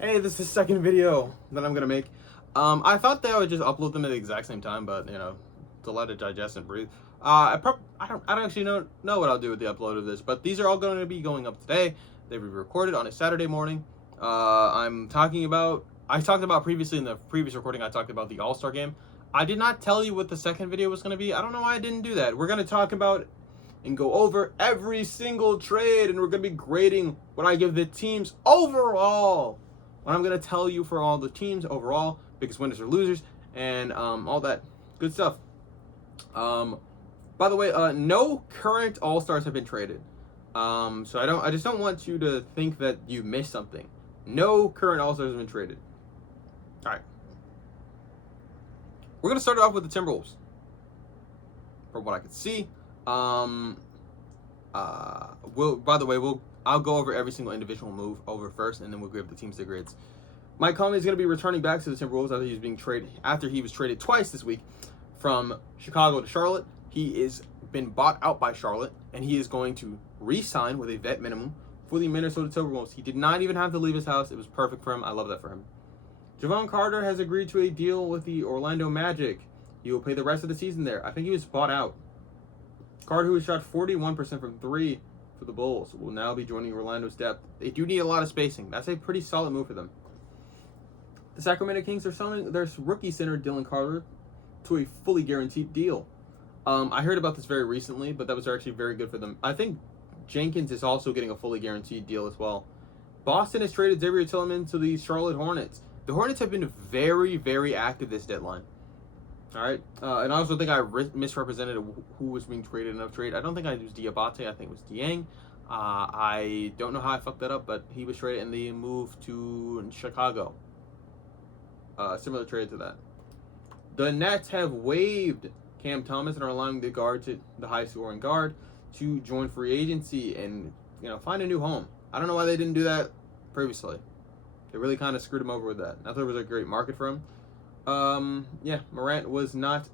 Hey, this is the second video that I'm gonna make. I thought that I would just upload them at the exact same time, but to let it digest and breathe. I don't actually know what I'll do with the upload of this, but these are all going to be going up today. They were recorded on a Saturday morning. I talked about previously in the previous recording. I talked about the All-Star game. I did not tell you what the second video was going to be. I don't know why I didn't do that. We're going to talk about and go over every single trade, and we're going to be grading what I give the teams overall. What I'm going to tell you for all the teams overall, biggest winners or losers, and all that good stuff. By the way, no current All-Stars have been traded. So I just don't want you to think that you missed something. No current All-Stars have been traded. All right. We're going to start off with the Timberwolves. From what I could see. I'll go over every single individual move over first, and then we'll give the teams their grades. Mike Conley is going to be returning back to the Timberwolves after he was traded twice this week from Chicago to Charlotte. He is been bought out by Charlotte, and he is going to re-sign with a vet minimum for the Minnesota Timberwolves. He did not even have to leave his house. It was perfect for him. I love that for him. Javon Carter has agreed to a deal with the Orlando Magic. He will play the rest of the season there. I think he was bought out. Carter, who has shot 41% from three for the Bulls, will now be joining Orlando's depth. They do need a lot of spacing. That's a pretty solid move for them. The Sacramento Kings are selling their rookie center Dylan Carter to a fully guaranteed deal. I heard about this very recently, but that was actually very good for them. I think Jenkins is also getting a fully guaranteed deal as well. Boston has traded Xavier Tillman to the Charlotte Hornets. The Hornets have been very, very active this deadline. All right, and I also think I misrepresented who was being traded in a trade. I don't think I used Diabate. I think it was Dieng. I don't know how I fucked that up, but he was traded and they moved to Chicago. Similar trade to that. The Nets have waived Cam Thomas and are allowing the high-scoring guard to join free agency and find a new home. I don't know why they didn't do that previously. They really kind of screwed him over with that. I thought it was a great market for him. John Morant was not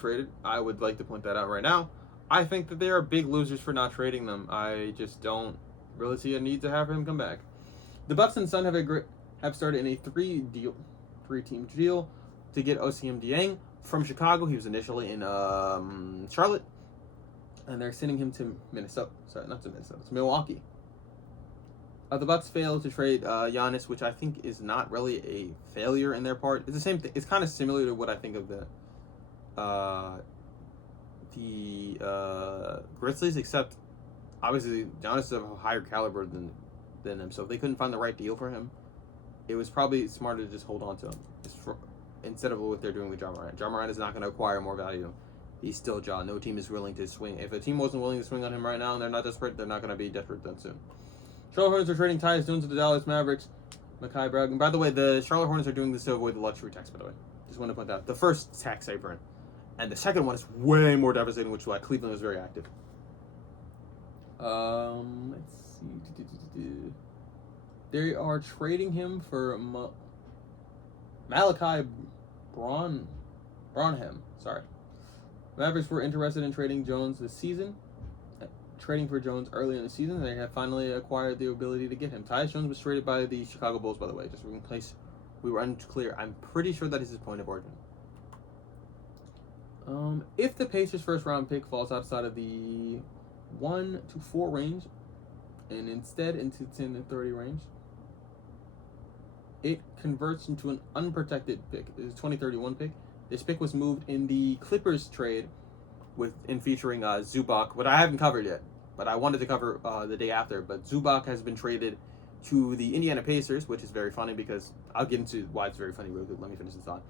traded. I would like to point that out right now. I think that they are big losers for not trading them. I just don't really see a need to have him come back. The Bucks and Sun have started in a three-team deal to get Ousmane Dieng from Chicago. He was initially in Charlotte, and they're sending him to Minnesota. Sorry, not to Minnesota. It's Milwaukee. The Bucks failed to trade Giannis, which I think is not really a failure in their part. It's the same thing. It's kind of similar to what I think of the Grizzlies, except obviously Giannis is of a higher caliber than them. So if they couldn't find the right deal for him, it was probably smarter to just hold on to him instead of what they're doing with John Morant. John Morant is not going to acquire more value. He's still Ja. No team is willing to swing. If a team wasn't willing to swing on him right now and they're not desperate, they're not going to be desperate that soon. Charlotte Hornets are trading Tyus Jones to the Dallas Mavericks. Mekhi Brogdon. By the way, the Charlotte Hornets are doing this to avoid the luxury tax, by the way. Just want to point that out. The first tax they burn. And the second one is way more devastating, which is why Cleveland is very active. Let's see. They are trading him for Malachi Branham. Sorry. Mavericks were interested in trading Jones this season. Trading for Jones early in the season, they have finally acquired the ability to get him. Tyus Jones was traded by the Chicago Bulls, by the way, just in case we were unclear. I'm pretty sure that is his point of origin. If the Pacers' first-round pick falls outside of the 1 to 4 range, and instead into 10 to 30 range, it converts into an unprotected pick. It's a 2031 pick. This pick was moved in the Clippers trade featuring Zubac, what I haven't covered yet, but I wanted to cover the day after. But Zubac has been traded to the Indiana Pacers, which is very funny because I'll get into why it's very funny real quick. Let me finish this thought.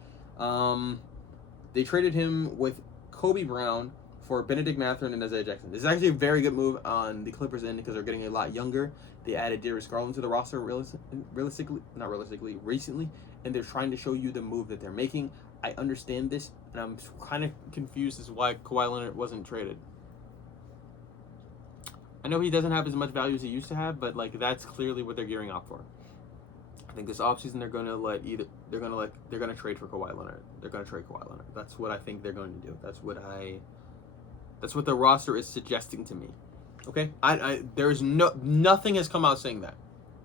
They traded him with Kobe Brown for Benedict Mathurin and Isaiah Jackson. This is actually a very good move on the Clippers' end because they're getting a lot younger. They added Darius Garland to the roster recently, and they're trying to show you the move that they're making. I understand this, and I'm kind of confused as to why Kawhi Leonard wasn't traded. I know he doesn't have as much value as he used to have, but that's clearly what they're gearing up for. I think this offseason they're gonna trade for Kawhi Leonard. They're gonna trade Kawhi Leonard. That's what I think they're going to do. That's what the roster is suggesting to me. Okay, there's nothing has come out saying that.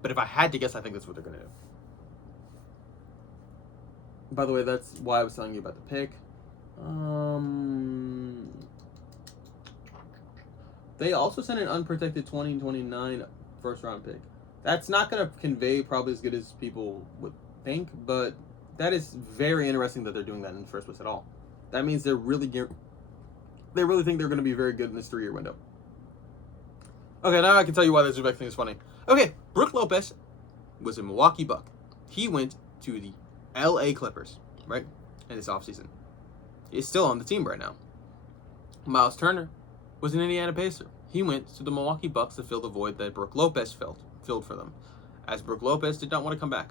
But if I had to guess, I think that's what they're going to do. By the way, that's why I was telling you about the pick. They also sent an unprotected 2029 first-round pick. That's not going to convey probably as good as people would think, but that is very interesting that they're doing that in the first place at all. That means they really think they're going to be very good in this 3-year window. Okay, now I can tell you why the Zubek thing is funny. Okay, Brook Lopez was a Milwaukee Buck. He went to the LA Clippers, right, in this offseason. He's still on the team right now. Miles Turner was an Indiana Pacer. He went to the Milwaukee Bucks to fill the void that Brook Lopez filled for them, as Brook Lopez did not want to come back.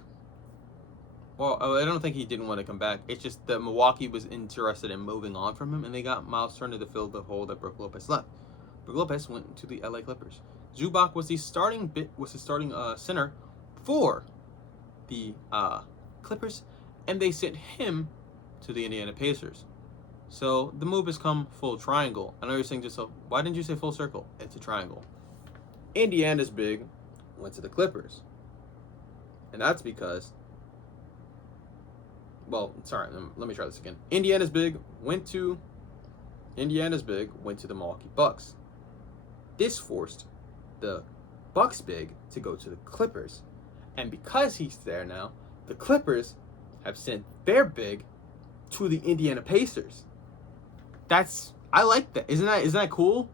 Well, I don't think he didn't want to come back. It's just that Milwaukee was interested in moving on from him, and they got Miles Turner to fill the hole that Brook Lopez left. Brook Lopez went to the LA Clippers. Zubac was the starting center for the Clippers, and they sent him to the Indiana Pacers. So the move has come full triangle. I know you're saying to yourself, why didn't you say full circle? It's a triangle. Indiana's big went to the Clippers, and that's because, well, sorry, let me try this again. Indiana's big went to the Milwaukee Bucks. This forced the Bucks big to go to the Clippers, and because he's there now, the Clippers have sent their big to the Indiana Pacers. I like that. Isn't that cool?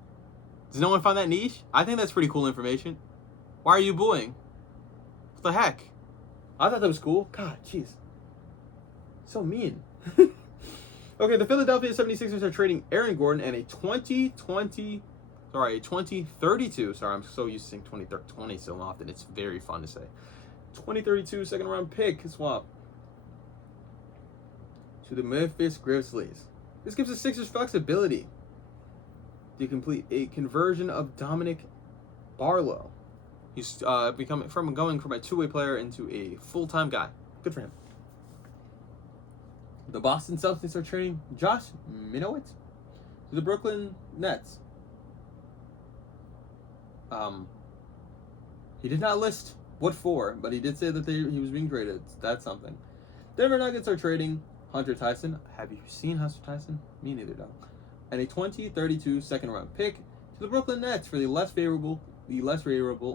Does no one find that niche? I think that's pretty cool information. Why are you booing? What the heck? I thought that was cool. God, jeez. So mean. Okay, the Philadelphia 76ers are trading Aaron Gordon and a 2032. Sorry, I'm so used to saying 20 so often. It's very fun to say. 2032 second round pick swap to the Memphis Grizzlies. This gives the Sixers flexibility to complete a conversion of Dominic Barlow. He's going from a two-way player into a full-time guy. Good for him. The Boston Celtics are trading Josh Minowitz to the Brooklyn Nets. He did not list what for, but he did say that he was being traded. That's something. Denver Nuggets are trading Hunter Tyson. Have you seen Hunter Tyson? Me neither, dog. And a 2032 second round pick to the Brooklyn Nets for the less favorable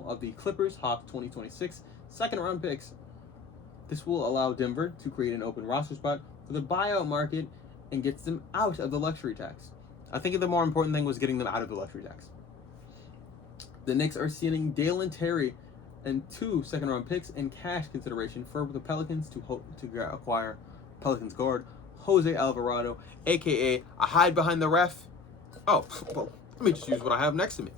of the Clippers Hawks 2026 second round picks. This will allow Denver to create an open roster spot for the buyout market and gets them out of the luxury tax. I think the more important thing was getting them out of the luxury tax. The Knicks are sending Dalen Terry and 2 second round picks in cash consideration for the Pelicans to acquire Pelicans guard Jose Alvarado, aka I hide behind the ref. Oh, well, let me just use what I have next to me.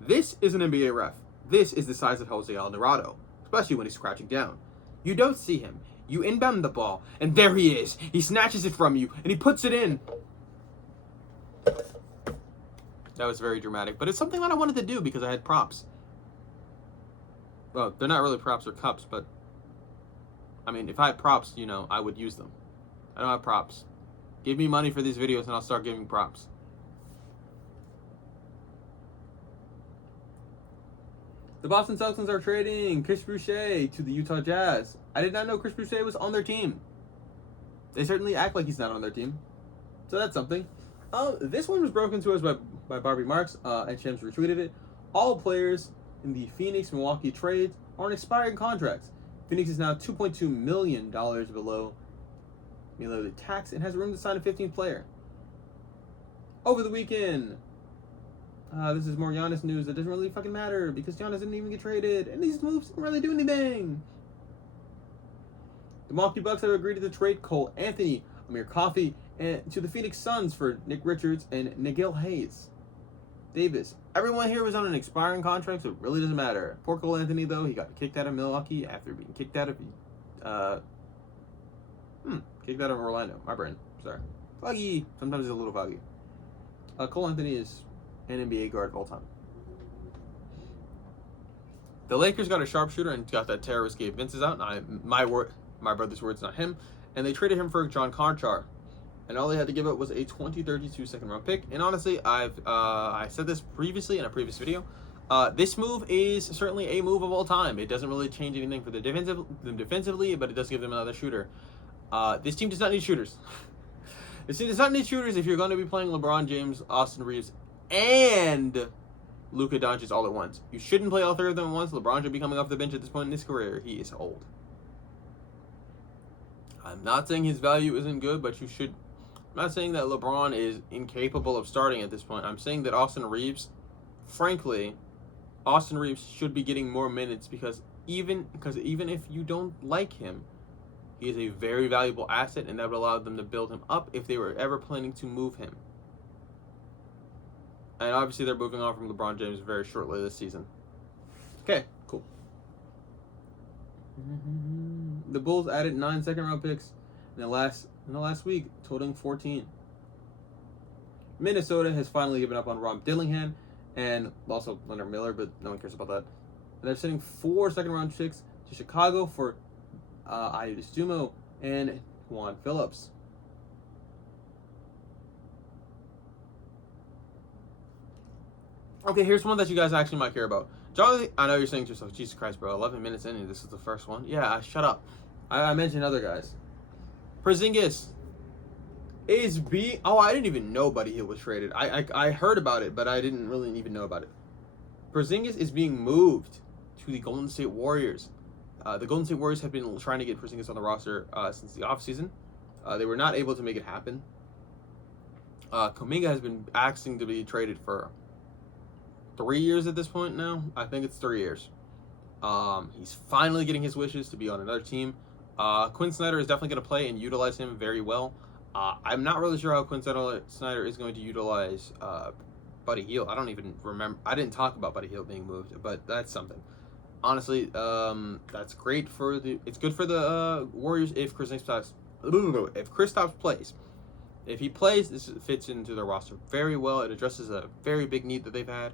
This is an NBA ref. This is the size of Jose Alvarado, especially when he's crouching down. You don't see him. You inbound the ball, and there he is. He snatches it from you, and he puts it in. That was very dramatic, but it's something that I wanted to do because I had props. Well, they're not really props or cups, but I mean, if I had props, I would use them. I don't have props. Give me money for these videos and I'll start giving props. The Boston Celtics are trading Chris Boucher to the Utah Jazz. I did not know Chris Boucher was on their team. They certainly act like he's not on their team. So that's something. This one was broken to us by Barbie Marks, and Shams retweeted it. All players in the Phoenix-Milwaukee trades are on expiring contracts. Phoenix is now $2.2 million below the tax and has room to sign a 15th player. Over the weekend, this is more Giannis news that doesn't really fucking matter because Giannis didn't even get traded, and these moves didn't really do anything. The Milwaukee Bucks have agreed to trade Cole Anthony, Amir Coffey, and to the Phoenix Suns for Nick Richards and Nigel Hayes. Davis. Everyone here was on an expiring contract, so it really doesn't matter. Poor Cole Anthony, though, he got kicked out of Milwaukee after being kicked out of Orlando. My brain. Sorry. Foggy. Sometimes it's a little foggy. Cole Anthony is an NBA guard of all time. The Lakers got a sharpshooter and got that terrorist Gabe Vinces out. My brother's words, not him. And they traded him for John Konchar. And all they had to give up was a 2032 second round pick. And honestly, I said this previously in a previous video. This move is certainly a move of all time. It doesn't really change anything for them defensively, but it does give them another shooter. This team does not need shooters. This team does not need shooters if you're going to be playing LeBron James, Austin Reeves, and Luka Doncic all at once. You shouldn't play all three of them at once. LeBron should be coming off the bench at this point in his career. He is old. I'm not saying his value isn't good, but you should. I'm not saying that LeBron is incapable of starting at this point. I'm saying that Austin Reeves, frankly, Austin Reeves should be getting more minutes because even if you don't like him, he is a very valuable asset, and that would allow them to build him up if they were ever planning to move him. And obviously, they're moving on from LeBron James very shortly this season. Okay, cool. The Bulls added 9 second-round picks in the last week, totaling 14. Minnesota has finally given up on Rob Dillingham and also Leonard Miller, but no one cares about that. And they're sending 4 second-round picks to Chicago for Ayo Dosunmu and Juan Phillips. Okay, here's one that you guys actually might care about. Jonathan, I know you're saying to yourself, Jesus Christ, bro, 11 minutes in and this is the first one. Yeah, shut up. I mentioned other guys. Porzingis is being... Oh, I didn't even know Buddy Hield was traded. I heard about it, but I didn't really even know about it. Porzingis is being moved to the Golden State Warriors. The Golden State Warriors have been trying to get Porzingis on the roster since the offseason. They were not able to make it happen. Kuminga has been asking to be traded for 3 years at this point now. I think it's 3 years. He's finally getting his wishes to be on another team. Quinn Snyder is definitely going to play and utilize him very well. I'm not really sure how Quinn Snyder is going to utilize Buddy Hield. I don't even remember. I didn't talk about Buddy Hield being moved, but that's something. Honestly, that's great for the. It's good for the Warriors if Kristaps plays. If he plays, this fits into their roster very well. It addresses a very big need that they've had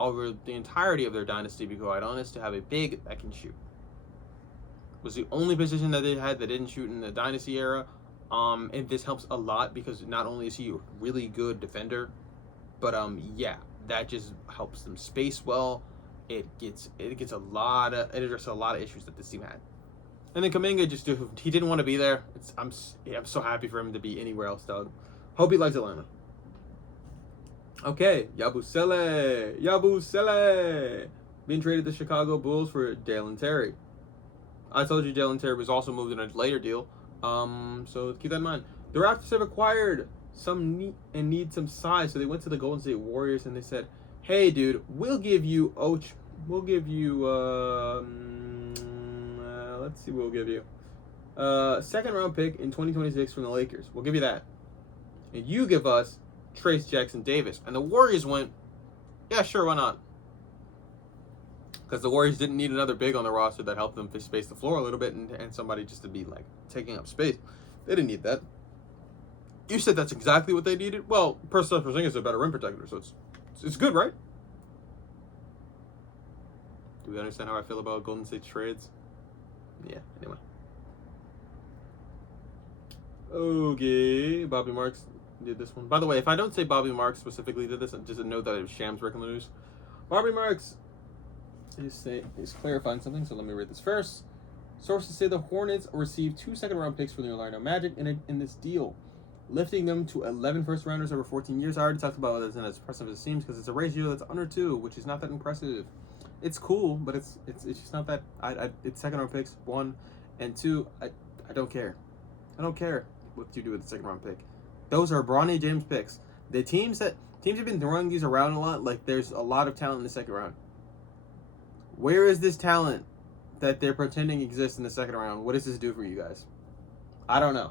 over the entirety of their dynasty, to be quite honest, to have a big that can shoot. It was the only position that they had that didn't shoot in the dynasty era. And this helps a lot because not only is he a really good defender, but yeah, that just helps them space well. It addresses a lot of issues that this team had. And then Kuminga he didn't want to be there. I'm so happy for him to be anywhere else, dog. Hope he likes Atlanta. Okay, Yabusele being traded to Chicago Bulls for Dalen Terry. I told you Dalen Terry was also moved in a later deal, so keep that in mind. The Raptors have acquired need some size, so they went to the Golden State Warriors and they said, "Hey, dude, we'll give you let's see, we'll give you second round pick in 2026 from the Lakers. We'll give you that, and you give us Trace Jackson Davis." And the Warriors went, "Yeah, sure, why not?" Because the Warriors didn't need another big on the roster that helped them space the floor a little bit and somebody just to be like taking up space. They didn't need that. You said that's exactly what they needed. Well, Porzingis is a better rim protector, so it's good, right? Do we understand how I feel about Golden State trades? Yeah, anyway. Okay, Bobby Marks did this one. By the way, if I don't say Bobby Marks specifically did this, just know that it was Shams breaking the news. Bobby Marks is clarifying something, so let me read this first. Sources say the Hornets received 2 second-round picks from the Orlando Magic in this deal, lifting them to 11 first-rounders over 14 years. I already talked about whether it's not as impressive as it seems because it's a ratio that's under 2, which is not that impressive. It's cool, but it's just not that. It's second-round picks, 1 and 2. I don't care. I don't care what you do with the second-round pick. Those are Bronny James picks. The teams have been throwing these around a lot. Like there's a lot of talent in the second round. Where is this talent that they're pretending exists in the second round? What does this do for you guys? I don't know.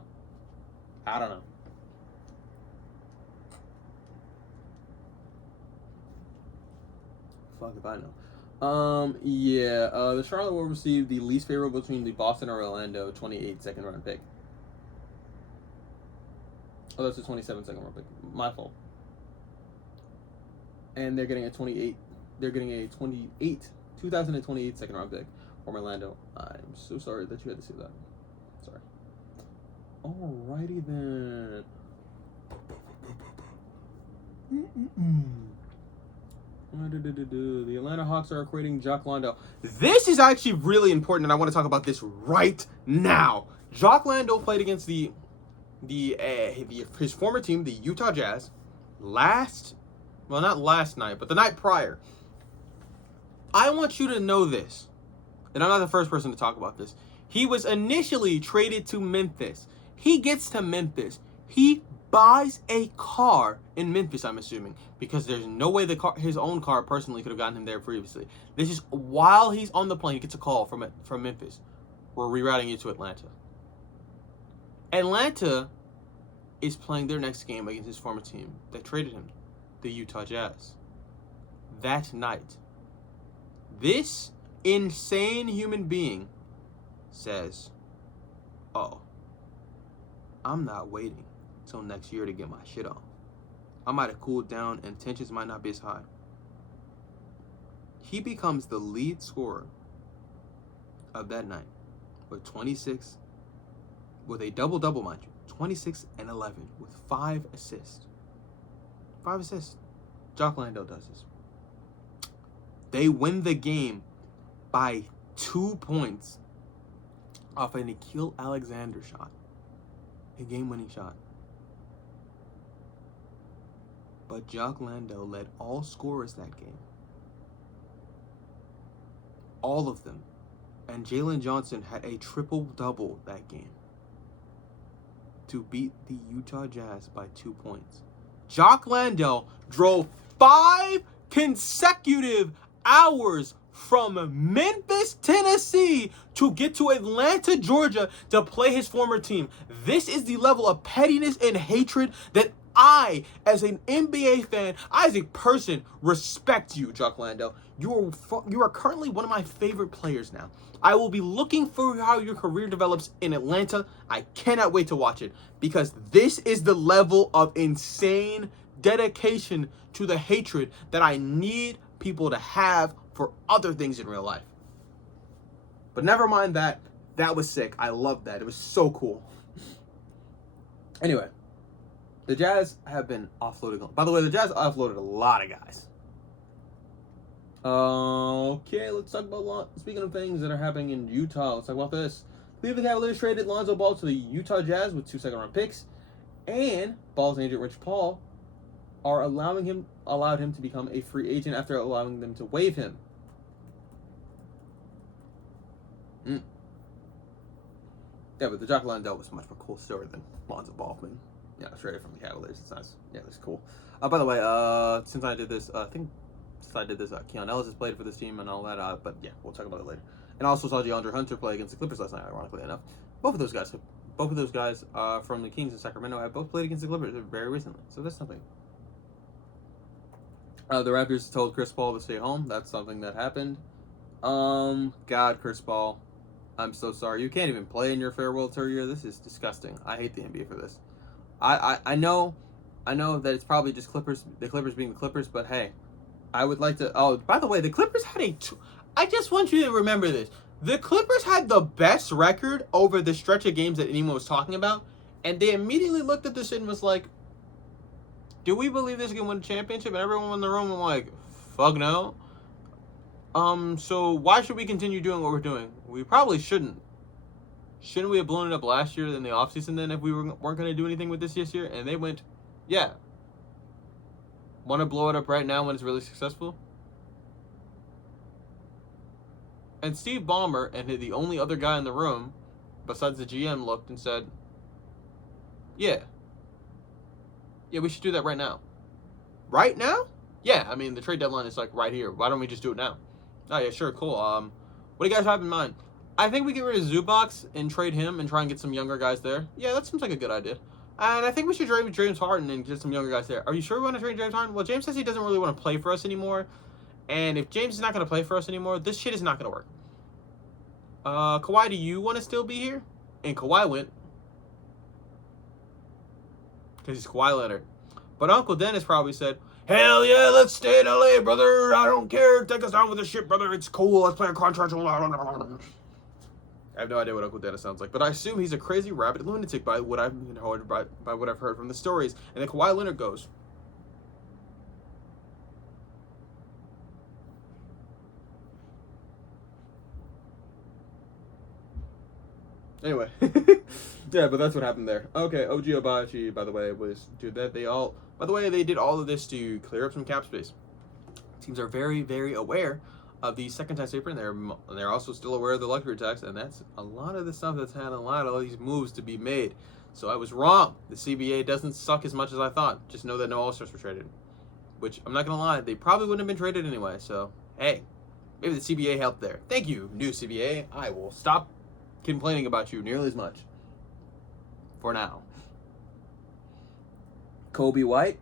Fuck if I know. The Charlotte will receive the least favorable between the Boston or Orlando 28 second round pick. Oh, that's a 27 second round pick. My fault. And they're getting a 28. They're getting a 2028 second round pick from Orlando. I'm so sorry that you had to see that. Sorry. Alrighty then. The Atlanta Hawks are equating Jock Landale. This is actually really important, and I want to talk about this right now. Jock Landale played against his former team, the Utah Jazz, not last night, but the night prior. I want you to know this, and I'm not the first person to talk about this. He was initially traded to Memphis. He gets to Memphis. He buys a car in Memphis, I'm assuming, because there's no way his own car personally could have gotten him there previously. This is while he's on the plane, he gets a call from Memphis. We're rerouting you to Atlanta. Atlanta is playing their next game against his former team that traded him, the Utah Jazz. That night, this insane human being says, "Oh, I'm not waiting till next year to get my shit off. I might have cooled down and tensions might not be as high." He becomes the lead scorer of that night with 26, with a double-double, mind you, 26 and 11 with 5 assists. 5 assists. Jock Landale does this. They win the game by 2 points off a Nickeil Alexander shot. A game-winning shot. But Jock Landale led all scorers that game. All of them. And Jalen Johnson had a triple-double that game to beat the Utah Jazz by 2 points. Jock Landale drove 5 consecutive hours from Memphis, Tennessee to get to Atlanta, Georgia to play his former team. This is the level of pettiness and hatred that I, as an NBA fan, I as a person, respect you, Jock Landale. You are currently one of my favorite players now. I will be looking for how your career develops in Atlanta. I cannot wait to watch it because this is the level of insane dedication to the hatred that I need people to have for other things in real life. But never mind that. That was sick. I loved that. It was so cool. Anyway, the Jazz have been offloading. By the way, the Jazz offloaded a lot of guys. Okay, let's talk about, speaking of things that are happening in Utah, let's talk about this. Cleveland Cavaliers traded Lonzo Ball to the Utah Jazz with 2 second-round picks, and Ball's agent Rich Paul allowed him to become a free agent after allowing them to waive him. Yeah, but the Jock Landale was much more cool story than Lonzo Ball being, traded from the Cavaliers. It's nice. Yeah, it's cool. By the way, since I did this, Keon Ellis has played for this team and all that. But yeah, we'll talk about it later. And I also saw DeAndre Hunter play against the Clippers last night. Ironically enough, both of those guys from the Kings in Sacramento have both played against the Clippers very recently. So that's something. The Raptors told Chris Paul to stay home. That's something that happened. God, Chris Paul, I'm so sorry. You can't even play in your farewell tour year. This is disgusting. I hate the NBA for this. I know that it's probably just the Clippers being the Clippers, but hey, I would like to. Oh, by the way, the Clippers had I just want you to remember this. The Clippers had the best record over the stretch of games that anyone was talking about, and they immediately looked at this and was like, "Do we believe this can win a championship?" And everyone in the room was like, "Fuck no." So why should we continue doing what we're doing? We probably shouldn't. Shouldn't we have blown it up last year in the offseason then if we weren't going to do anything with this year? And they went, yeah. Want to blow it up right now when it's really successful? And Steve Ballmer and the only other guy in the room, besides the GM, looked and said, yeah, we should do that right now. Right now? Yeah, I mean, the trade deadline is like right here. Why don't we just do it now? Oh, yeah, sure, cool. What do you guys have in mind? I think we get rid of Zubac and trade him and try and get some younger guys there. Yeah, that seems like a good idea. And I think we should trade James Harden and get some younger guys there. Are you sure we want to trade James Harden? Well, James says he doesn't really want to play for us anymore. And if James is not going to play for us anymore, this shit is not going to work. Kawhi, do you want to still be here? And Kawhi went. Because he's Kawhi Leonard. But Uncle Dennis probably said, hell yeah, let's stay in LA, brother. I don't care. Take us down with the ship, brother. It's cool. Let's play a contract. I have no idea what Uncle Dennis sounds like, but I assume he's a crazy rabid lunatic by what I've heard by what I've heard from the stories. And then Kawhi Leonard goes, Anyway, yeah, but that's what happened there. Okay, OG Obachi, by the way, they did all of this to clear up some cap space. Teams are very, very aware of the second tax paper, and they're also still aware of the luxury tax, and that's a lot of the stuff that's had a lot of these moves to be made. So I was wrong. The CBA doesn't suck as much as I thought. Just know that no All-Stars were traded, which I'm not gonna lie, they probably wouldn't have been traded anyway. So hey, maybe the CBA helped there. Thank you, new CBA. I will stop complaining about you nearly as much for now. Kobe White,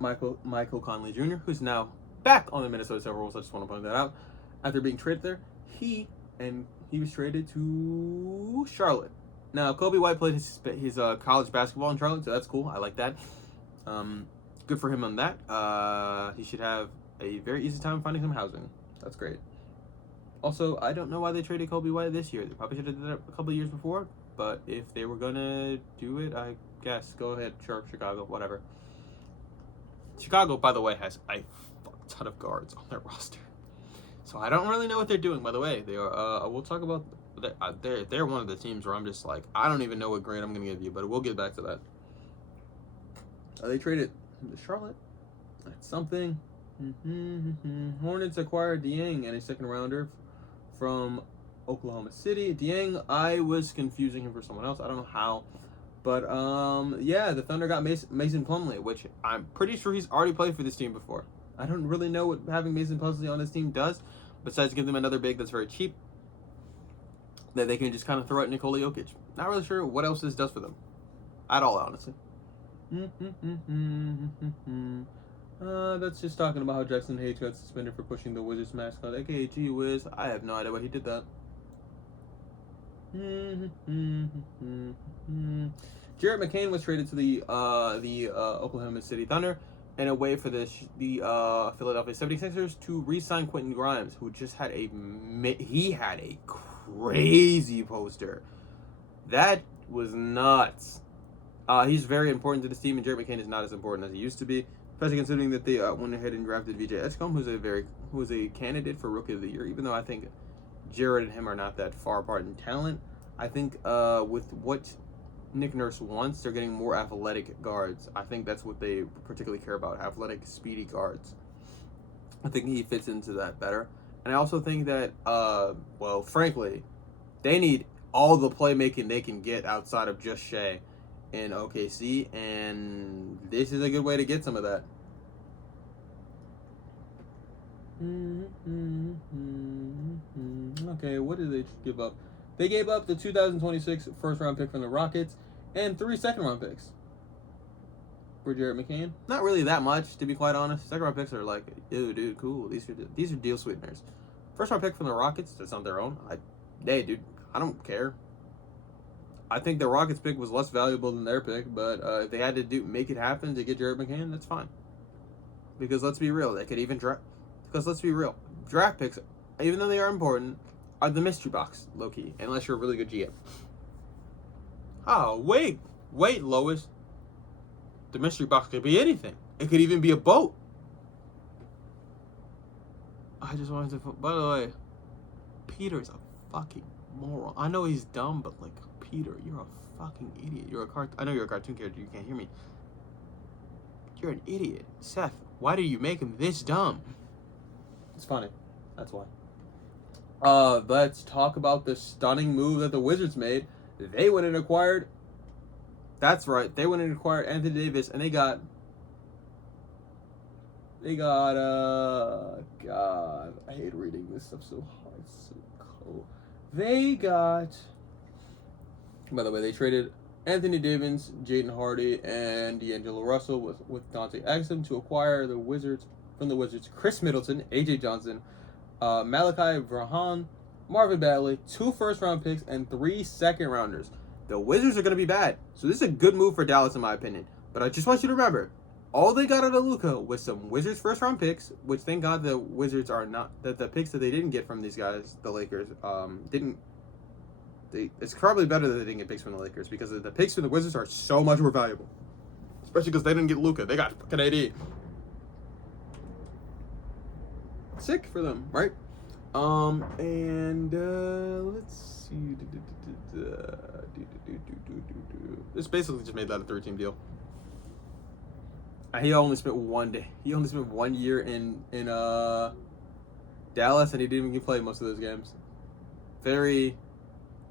Michael Conley Jr., who's now back on the Minnesota Timberwolves. I just want to point that out. After being traded there, he was traded to Charlotte. Now, Kobe White played his college basketball in Charlotte, so that's cool. I like that. Good for him on that. He should have a very easy time finding some housing. That's great. Also, I don't know why they traded Kobe White this year. They probably should have done it a couple of years before. But if they were gonna do it, I guess go ahead. Sure, Chicago, whatever. Chicago, by the way, has a fuck ton of guards on their roster, so I don't really know what they're doing. By the way, they are. We'll talk about. They're one of the teams where I'm just like, I don't even know what grade I'm gonna give you, but we'll get back to that. They traded to Charlotte. That's something. Hornets acquired Dieng and a second rounder from Oklahoma City. Dieng, I was confusing him for someone else. I don't know how. But, yeah, the Thunder got Mason Plumlee, which I'm pretty sure he's already played for this team before. I don't really know what having Mason Plumlee on this team does, besides give them another big that's very cheap, that they can just kind of throw at Nikola Jokic. Not really sure what else this does for them. At all, honestly. That's just talking about how Jackson Hayes got suspended for pushing the Wizards mascot. Okay, gee whiz, I have no idea why he did that. Jared McCain was traded to the Oklahoma City Thunder in a way for the Philadelphia 76ers to re-sign Quentin Grimes, who just had a crazy poster. That was nuts. He's very important to this team, and Jared McCain is not as important as he used to be, especially considering that they went ahead and drafted VJ Edgecombe, who's a candidate for Rookie of the Year, even though I think Jared and him are not that far apart in talent. I think with what Nick Nurse wants, they're getting more athletic guards. I think that's what they particularly care about, athletic, speedy guards. I think he fits into that better. And I also think that, well, frankly, they need all the playmaking they can get outside of just Shea in OKC, and this is a good way to get some of that. Okay, what did they give up? They gave up the 2026 first-round pick from the Rockets and 3 second-round picks for Jared McCain. Not really that much, to be quite honest. Second-round picks are like, ew, dude, cool. These are deal sweeteners. First-round pick from the Rockets, that's not their own. Hey, dude, I don't care. I think the Rockets pick was less valuable than their pick, but if they had to make it happen to get Jared McCain, that's fine. Because let's be real, they could even draft. Because let's be real, draft picks, even though they are important, are the mystery box, low-key, unless you're a really good GM. Oh, wait, Lois. The mystery box could be anything. It could even be a boat. I just wanted to, by the way, Peter's a fucking moron. I know he's dumb, but like, Peter, you're a fucking idiot. I know you're a cartoon character, you can't hear me. You're an idiot. Seth, why do you make him this dumb? It's funny. That's why. Let's talk about the stunning move that the Wizards made. They went and acquired. That's right. They went and acquired Anthony Davis, and they got. God, I hate reading this stuff so hard. It's so cool. They got. By the way, they traded Anthony Davis, Jaden Hardy, and D'Angelo Russell with Dante Exum to acquire from the Wizards, Chris Middleton, AJ Johnson, Malachi Branham, Marvin Bagley, 2 first-round picks, and 3 second-rounders. The Wizards are going to be bad, so this is a good move for Dallas, in my opinion. But I just want you to remember, all they got out of Luka was some Wizards first-round picks, which thank God the Wizards are not, that the picks that they didn't get from these guys, the Lakers, it's probably better that they didn't get picks from the Lakers, because the picks from the Wizards are so much more valuable. Especially because they didn't get Luka. They got fucking AD. Sick for them, right? And let's see. This basically just made that a 3-team deal. He only spent 1 day. He only spent 1 year in Dallas, and he didn't even play most of those games. Very,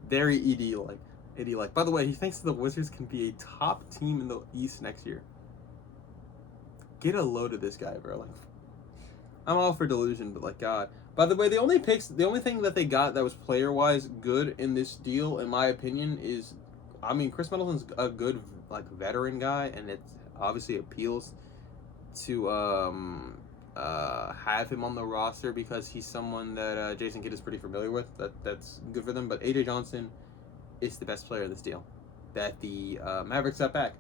very ED like. AD like. By the way, he thinks the Wizards can be a top team in the East next year. Get a load of this guy, bro. Like, I'm all for delusion, but like, God. By the way, the only thing that they got that was player-wise good in this deal, in my opinion, is, I mean, Chris Middleton's a good like veteran guy, and it obviously appeals to have him on the roster because he's someone that Jason Kidd is pretty familiar with. That's good for them. But AJ Johnson is the best player in this deal that the Mavericks got back.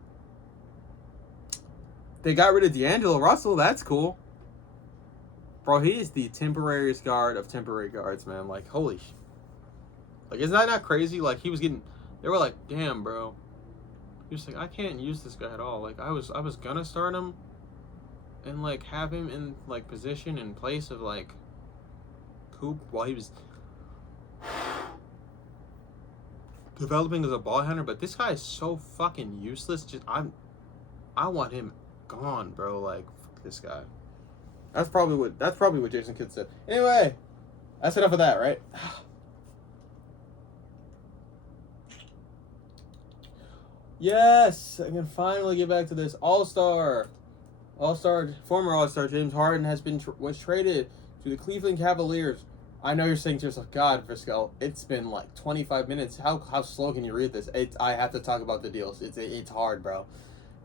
They got rid of D'Angelo Russell. That's cool. Bro, he is the temporariest guard of temporary guards, man. Like, holy sh... Like, isn't that not crazy? Like, he was getting... They were like, damn, bro. He was like, I can't use this guy at all. Like, I was gonna start him and, like, have him in, like, position in place of, like, Coop while he was developing as a ball handler. But this guy is so fucking useless. Just, I want him gone, bro. Like, fuck this guy. That's probably what Jason Kidd said. Anyway, that's enough of that, right? Yes, I can finally get back to this. Former All-Star James Harden was traded to the Cleveland Cavaliers. I know you're saying to yourself, God, Frisco, it's been like 25 minutes. How slow can you read this? I have to talk about the deals. It's hard, bro.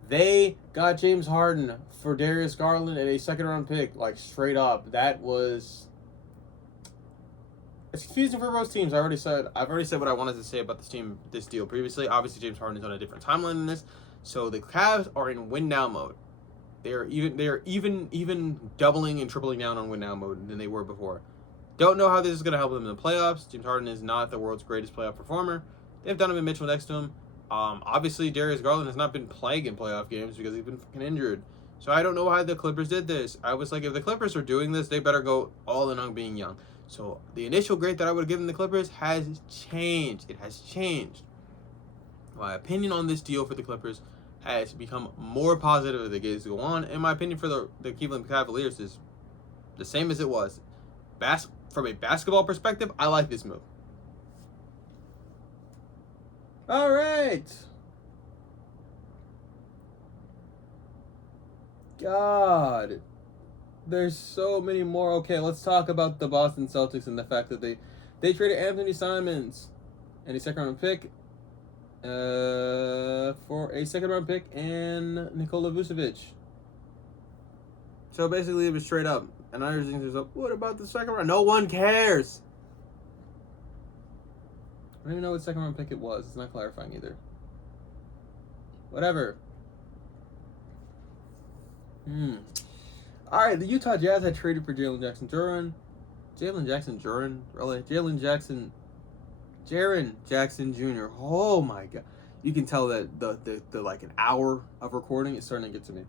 They got James Harden for Darius Garland and a second-round pick, like, straight up. That was... It's confusing for both teams. I've already said what I wanted to say about this deal previously. Obviously, James Harden is on a different timeline than this. So the Cavs are in win-now mode. They are even doubling and tripling down on win-now mode than they were before. Don't know how this is going to help them in the playoffs. James Harden is not the world's greatest playoff performer. They have Donovan Mitchell next to him. Obviously, Darius Garland has not been playing in playoff games because he's been fucking injured. So I don't know why the Clippers did this. I was like, if the Clippers are doing this, they better go all in on being young. So the initial grade that I would have given the Clippers has changed. It has changed. My opinion on this deal for the Clippers has become more positive as the games go on. And my opinion for the Cleveland Cavaliers is the same as it was. From a basketball perspective, I like this move. All right. God. There's so many more. Okay, let's talk about the Boston Celtics and the fact that they traded Anthony Simons and a second-round pick for a second-round pick and Nikola Vucevic. So basically, it was straight up. And I was thinking, what about the second round? No one cares. I don't even know what second-round pick it was. It's not clarifying either. Whatever. All right, the Utah Jazz had traded for Jaren Jackson Jr. Oh my God. You can tell that the like an hour of recording is starting to get to me.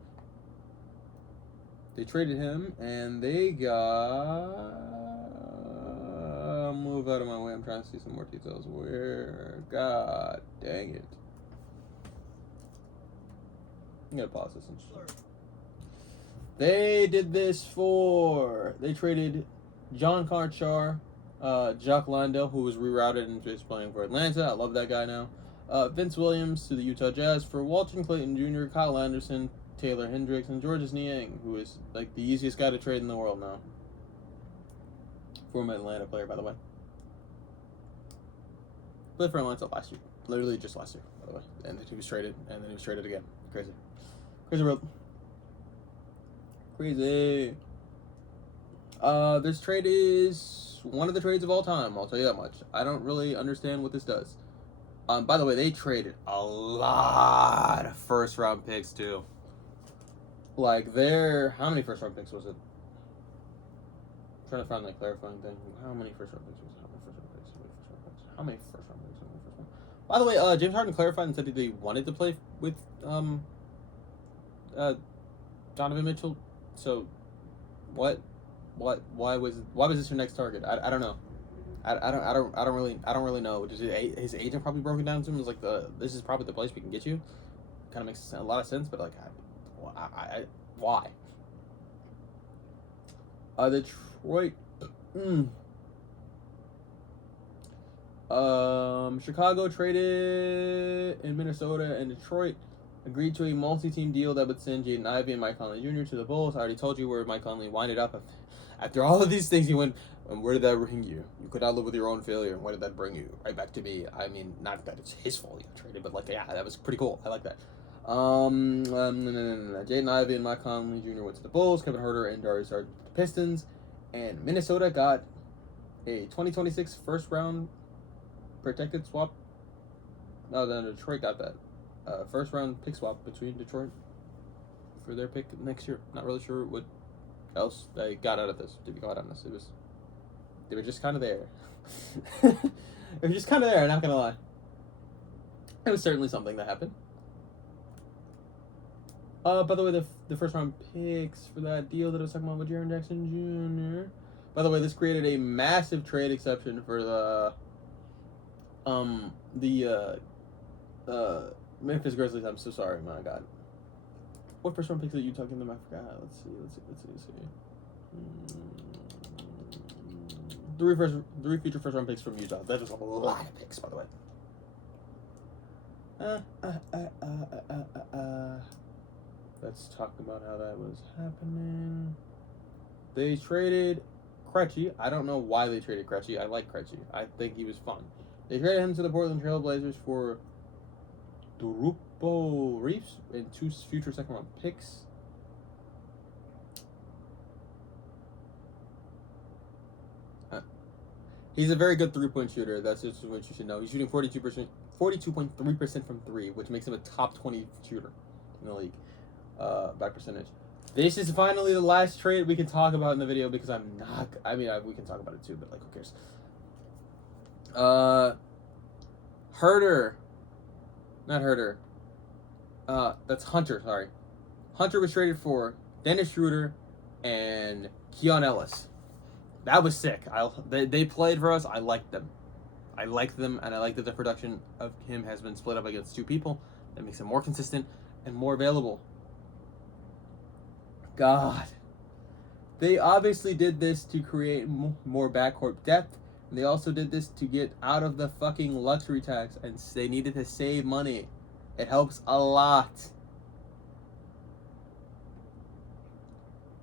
They traded him, and they got... Move out of my way. I'm trying to see some more details. Where? God dang it. I'm going to pause this. They did this for... They traded John Konchar, Jacques Landale, who was rerouted and just playing for Atlanta. I love that guy now. Vince Williams to the Utah Jazz for Walton Clayton Jr., Kyle Anderson, Taylor Hendricks, and Georges Niang, who is like the easiest guy to trade in the world now. Former Atlanta player, by the way. Played for Atlanta last year. Literally just last year, by the way. And then he was traded, and then he was traded again. Crazy. Crazy world. Crazy. This trade is one of the trades of all time, I'll tell you that much. I don't really understand what this does. By the way, they traded a lot of first-round picks, too. Like, how many first-round picks was it? I'm trying to find that clarifying thing. How many first-round picks was it? How many first-round picks? By the way, James Harden clarified and said that they wanted to play with Donovan Mitchell. So, what? Why was this your next target? I don't know. I don't really know. Just his agent probably broke it down to him. It was like this is probably the place we can get you. Kind of makes a lot of sense, but like, why? Detroit. Chicago traded in Minnesota, and Detroit agreed to a multi-team deal that would send Jaden Ivey and Mike Conley Jr. to the Bulls. I already told you where Mike Conley winded up. After all of these things, he went, and where did that bring you? You could not live with your own failure, and where did that bring you? Right back to me. I mean, not that it's his fault he got traded, but like, yeah, that was pretty cool. I like that. Jaden Ivey and Mike Conley Jr. went to the Bulls. Kevin Huerter and Dario Saric to the Pistons, and Minnesota got a 2026 first round protected swap. No, then Detroit got that first round pick swap between Detroit for their pick next year. Not really sure what else they got out of this, to be quite honest. They were just kind of there. They were just kind of there, not gonna lie. It was certainly something that happened. By the way, the first round picks for that deal that I was talking about with Jaren Jackson Jr. By the way, this created a massive trade exception for the Memphis Grizzlies. I'm so sorry, my God. What first round picks are you talking about? I forgot. Let's see. Three future first round picks from Utah. That was a lot of picks, by the way. Let's talk about how that was happening. They traded Krejci. I don't know why they traded Krejci. I like Krejci. I think he was fun. They traded him to the Portland Trail Blazers for Durupo Reeves and 2 future second round picks. He's a very good 3-point shooter. That's just what you should know. He's shooting 42.3% from 3, which makes him a top 20 shooter in the league by percentage. This is finally the last trade we can talk about in the video because I'm not. I mean, we can talk about it too, but like, who cares? Not Herder. That's Hunter. Sorry, Hunter was traded for Dennis Schroeder and Keon Ellis. That was sick. They played for us. I liked them, and I like that the production of him has been split up against 2 people. That makes him more consistent and more available. God. They obviously did this to create more backcourt depth. And they also did this to get out of the fucking luxury tax. And they needed to save money. It helps a lot.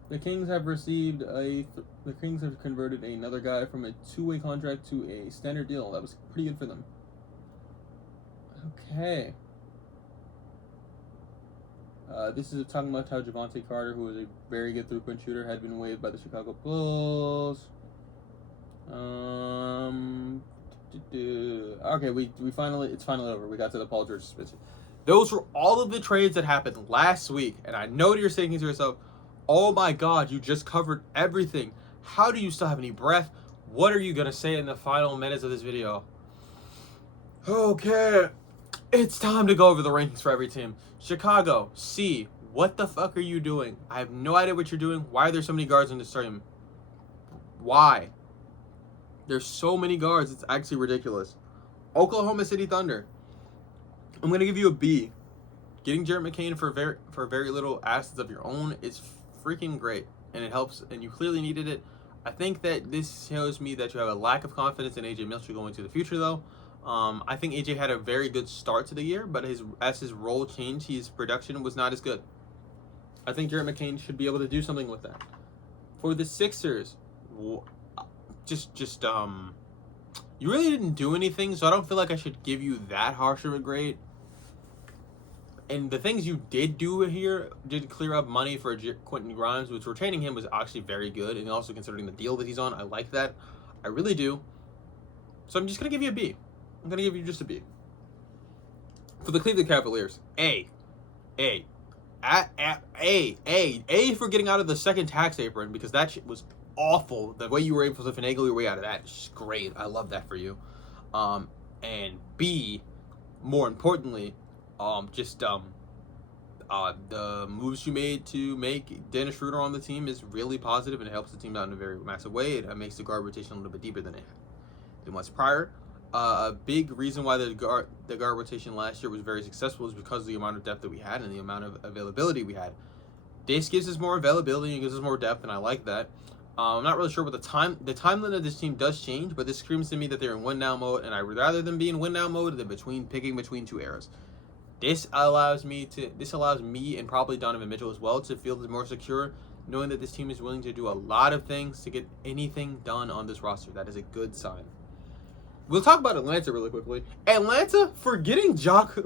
The Kings have converted another guy from a 2-way contract to a standard deal. That was pretty good for them. Okay. This is talking about how Javante Carter, who was a very good 3-point shooter, had been waived by the Chicago Bulls. Okay, it's finally over. We got to the Paul George suspension. Those were all of the trades that happened last week, and I know you're thinking to yourself, "Oh my God, you just covered everything. How do you still have any breath? What are you gonna say in the final minutes of this video?" Okay. It's time to go over the rankings for every team. Chicago, C. What the fuck are you doing? I have no idea what you're doing. Why are there so many guards in this team? Why? There's so many guards. It's actually ridiculous. Oklahoma City Thunder. I'm going to give you a B. Getting Jarrett McCain for very little assets of your own is freaking great. And it helps. And you clearly needed it. I think that this shows me that you have a lack of confidence in AJ Mitchell going to the future, though. I think AJ had a very good start to the year, but as his role changed, his production was not as good. I think Jarrett McCain should be able to do something with that. For the Sixers, you really didn't do anything, so I don't feel like I should give you that harsh of a grade. And the things you did do here did clear up money for Quentin Grimes, which retaining him was actually very good, and also considering the deal that he's on, I like that. I really do. So I'm just going to give you a B. I'm going to give you just a B. For the Cleveland Cavaliers, A for getting out of the second tax apron, because that shit was awful. The way you were able to finagle your way out of that is great. I love that for you. And B, more importantly, the moves you made to make Dennis Schroeder on the team is really positive, and it helps the team out in a very massive way. It makes the guard rotation a little bit deeper than it than was prior. A big reason why the guard rotation last year was very successful is because of the amount of depth that we had and the amount of availability we had. This gives us more availability and gives us more depth, and I like that. I'm not really sure what the timeline of this team does change, but this screams to me that they're in win now mode, and I would rather them be in win now mode than picking between two eras. This allows me and probably Donovan Mitchell as well to feel more secure, knowing that this team is willing to do a lot of things to get anything done on this roster. That is a good sign. We'll talk about Atlanta really quickly. Atlanta, forgetting Jock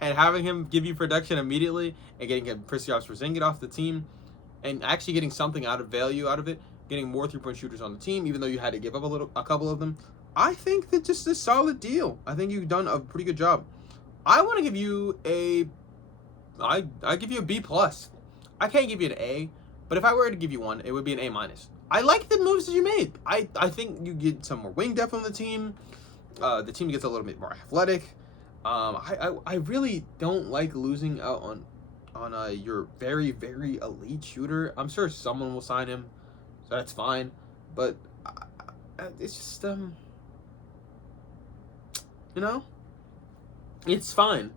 and having him give you production immediately and getting Kristaps Porzingis off the team and actually getting something value out of it, getting more three-point shooters on the team, even though you had to give up a couple of them. I think that's just a solid deal. I think you've done a pretty good job. I want to give you I give you a B+. I can't give you an A, but if I were to give you one, it would be an A-. I like the moves that you made. I think you get some more wing depth on the team. The team gets a little bit more athletic. I really don't like losing out on your very, very elite shooter. I'm sure someone will sign him, so that's fine. But it's just it's fine.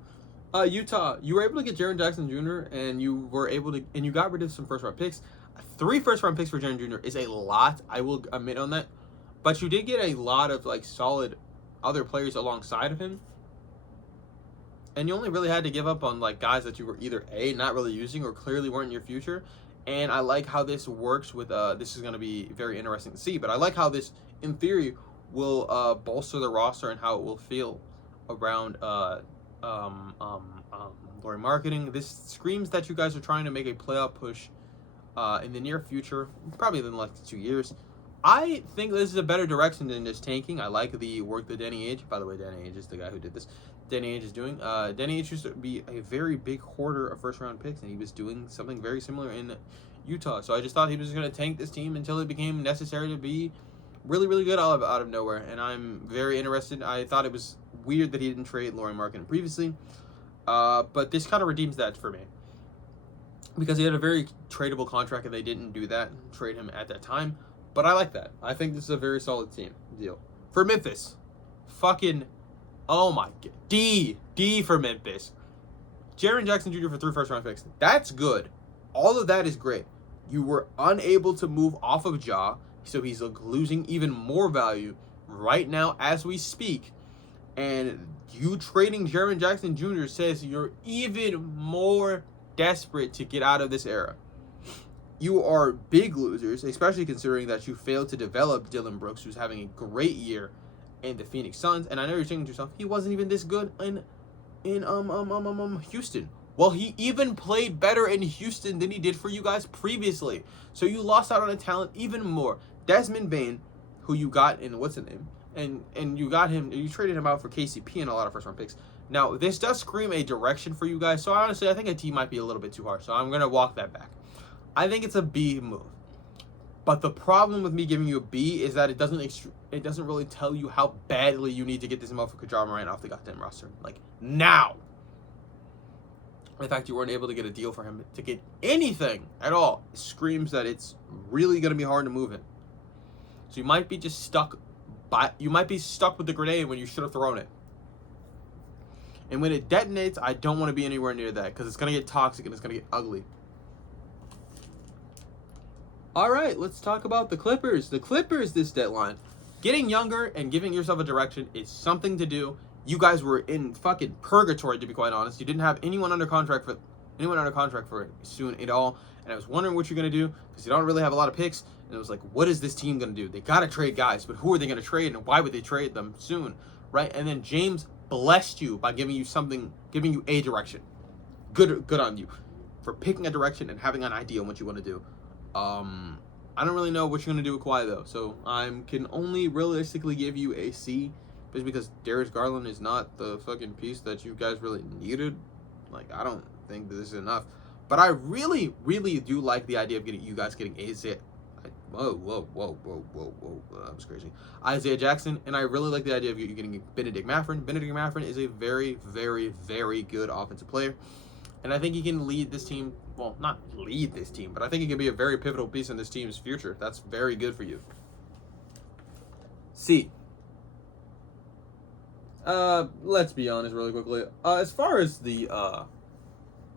Utah, you were able to get Jaren Jackson Jr. and you got rid of some first round picks. 3 first-round picks for Jaren Jr. is a lot. I will admit on that, but you did get a lot of solid other players alongside of him, and you only really had to give up on guys that you were either not really using or clearly weren't in your future. And I like how this works with this is going to be very interesting to see, but I like how this in theory will bolster the roster and how it will feel around Lauri Markkanen. This screams that you guys are trying to make a playoff push in the near future, probably in the next 2 years. I think this is a better direction than just tanking. I like the work that Danny Ainge, by the way, Danny Ainge is the guy who did this, Danny Ainge is doing. Danny Ainge used to be a very big hoarder of first-round picks, and he was doing something very similar in Utah. So I just thought he was going to tank this team until it became necessary to be really, really good out of nowhere, and I'm very interested. I thought it was weird that he didn't trade Lauri Markkanen previously, but this kind of redeems that for me, because he had a very tradable contract and they didn't do that, trade him at that time. But I like that. I think this is a very solid deal. For Memphis, fucking, oh my god, D for Memphis. Jaren Jackson Jr. for 3 first-round picks. That's good. All of that is great. You were unable to move off of Ja, so he's losing even more value right now as we speak. And you trading Jaren Jackson Jr. says you're even more desperate to get out of this era. You are big losers, especially considering that you failed to develop Dillon Brooks, who's having a great year in the Phoenix Suns. And I know you're thinking to yourself, he wasn't even this good in Houston. Well, he even played better in Houston than he did for you guys previously. So you lost out on a talent even more. Desmond Bane, who you got in what's the name, and you traded him out for KCP and a lot of first-round picks. Now, this does scream a direction for you guys, so honestly, I think a T might be a little bit too harsh, so I'm going to walk that back. I think it's a B move. But the problem with me giving you a B is that it doesn't really tell you how badly you need to get this motherfucker Ja Morant off the goddamn roster. Now. The fact you weren't able to get a deal for him to get anything at all screams that it's really going to be hard to move him. So you might be just stuck with the grenade when you should have thrown it. And when it detonates, I don't want to be anywhere near that because it's going to get toxic and it's going to get ugly. All right, let's talk about the Clippers. The Clippers this deadline. Getting younger and giving yourself a direction is something to do. You guys were in fucking purgatory, to be quite honest. You didn't have anyone under contract for soon at all. And I was wondering what you're going to do because you don't really have a lot of picks. And it was like, what is this team going to do? They got to trade guys, but who are they going to trade and why would they trade them soon, right? And then James blessed you by giving you a direction. Good on you for picking a direction and having an idea on what you want to do. I don't really know what you're going to do with Kawhi, though. So I can only realistically give you a C. Just because Darius Garland is not the fucking piece that you guys really needed. I don't think that this is enough. But I really, really do like the idea of you guys getting Isaiah. Whoa. That was crazy. Isaiah Jackson. And I really like the idea of you getting Benedict Mathurin. Benedict Mathurin is a very, very, very good offensive player. And I think he can lead this team. Well, not lead this team, but I think he can be a very pivotal piece in this team's future. That's very good for you. C. Let's be honest really quickly. As far as the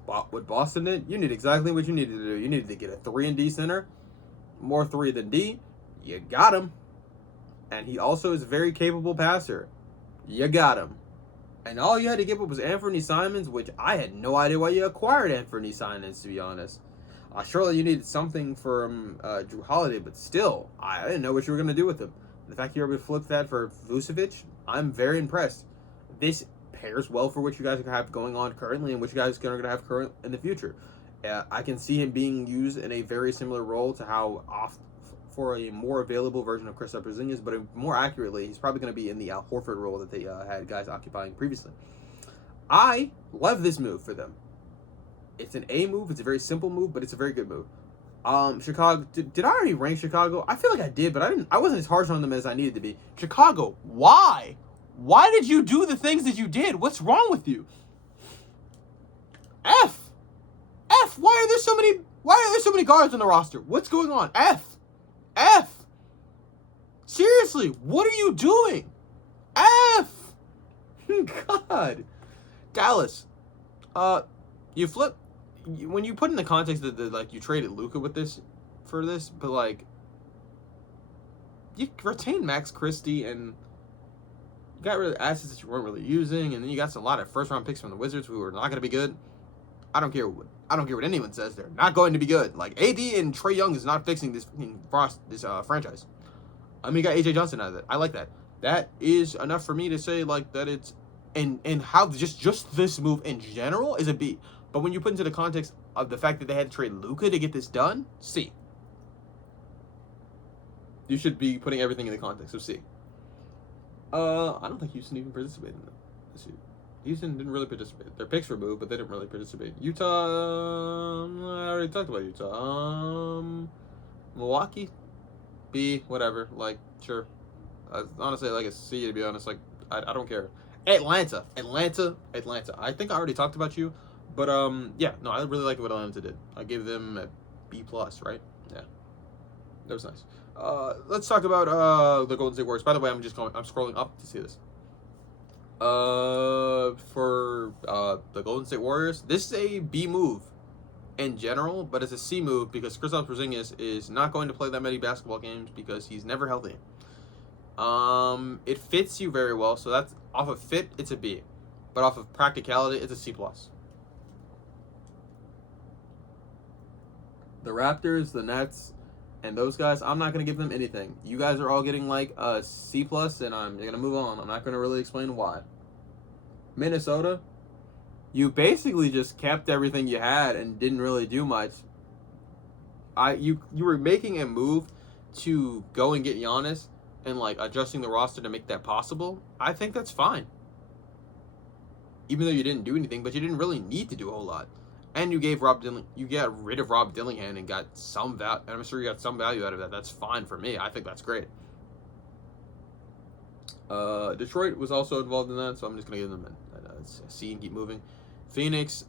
what Boston did, you did exactly what you needed to do. You needed to get a 3 and D center, more 3 than D. You got him, and he also is a very capable passer. You got him, and all you had to give up was Anthony Simons, which I had no idea why you acquired Anthony Simons, to be honest. Surely you needed something from Jrue Holiday, but still, I didn't know what you were gonna do with him. The fact you were able to flip that for Vucevic, I'm very impressed. This pairs well for what you guys have going on currently and what you guys are going to have current in the future. I can see him being used in a very similar role to how for a more available version of Kristaps Porzingis, but more accurately, he's probably going to be in the Al Horford role that they had guys occupying previously. I love this move for them. It's an A move. It's a very simple move, but it's a very good move. Chicago. Did I already rank Chicago? I feel like I did, but I didn't. I wasn't as harsh on them as I needed to be. Chicago. Why? Why did you do the things that you did? What's wrong with you? F. Why are there so many? Why are there so many guards on the roster? What's going on? F. Seriously, what are you doing? F. God. Dallas. You flip. When you put in the context that like you traded Luka with this for this, but like you retained Max Christie and you got rid of assets that you weren't really using, and then you got a lot of first round picks from the Wizards who are not going to be good. I don't care what anyone says. They're not going to be good. Like AD and Trae Young is not fixing this franchise. I mean, you got AJ Johnson out of it. I like that. That is enough for me to say like that it's and how just this move in general is a B. But when you put into the context of the fact that they had to trade Luka to get this done, C. You should be putting everything in the context of C. I don't think Houston even participated in that. Houston didn't really participate. Their picks were moved, but they didn't really participate. Utah, I already talked about Utah. Milwaukee, B, whatever. Like, sure. Honestly, like a C, to be honest. Like, I don't care. Atlanta. I think I already talked about you. But, yeah, no, I really like what Atlanta did. I gave them a B+, right? Yeah. That was nice. Let's talk about the Golden State Warriors. By the way, I'm scrolling up to see this. For the Golden State Warriors, this is a B move in general, but it's a C move because Kristaps Porzingis is not going to play that many basketball games because he's never healthy. It fits you very well, so that's off of fit, it's a B, but off of practicality, it's a C+. The Raptors, the Nets, and those guys, I'm not going to give them anything. You guys are all getting like a C+, and I'm going to move on. I'm not going to really explain why. Minnesota, you basically just kept everything you had and didn't really do much. You were making a move to go and get Giannis and like adjusting the roster to make that possible. I think that's fine. Even though you didn't do anything, but you didn't really need to do a whole lot. And you got rid of Rob Dillingham and got some value. And I'm sure you got some value out of that. That's fine for me. I think that's great. Detroit was also involved in that, so I'm just gonna give them a C and keep moving. Phoenix,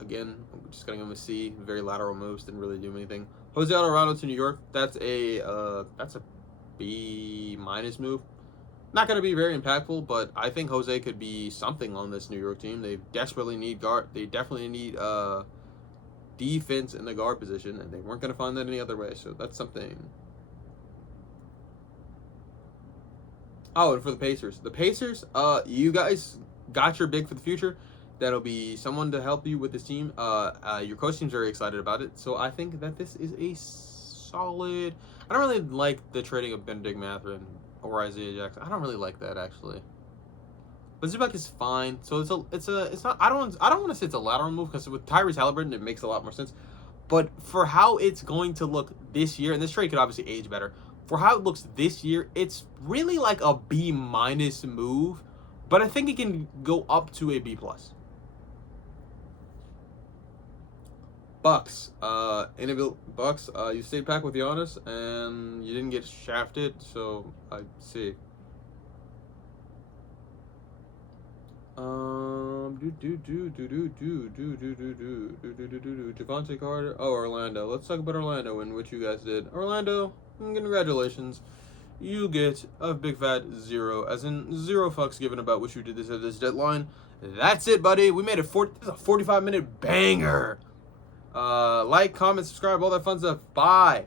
again, I'm just gonna give them a C. Very lateral moves, didn't really do anything. Jose Alvarado to New York, that's a B- move. Not going to be very impactful, but I think Jose could be something on this New York team. They desperately need guard. They definitely need defense in the guard position, and they weren't going to find that any other way. So that's something. Oh, and for the Pacers, you guys got your big for the future. That'll be someone to help you with this team. Your coach seems very excited about it, so I think that this is a solid. I don't really like the trading of Benedict Mathurin or Isaiah Jackson. I don't really like that actually. But Zubac is fine. So it's not. I don't want to say it's a lateral move because with Tyrese Halliburton it makes a lot more sense. But for how it's going to look this year, and this trade could obviously age better. For how it looks this year, it's really like a B- move. But I think it can go up to a B+. Bucks, you stayed back with Giannis and you didn't get shafted, so I see. Javante Carter. Oh, Orlando. Let's talk about Orlando and what you guys did. Orlando, congratulations. you get a big fat 0, as in 0 fucks given about what you did this at this deadline. That's it, buddy. We made it. This is a 45-minute banger. Like, comment, subscribe, all that fun stuff. Bye.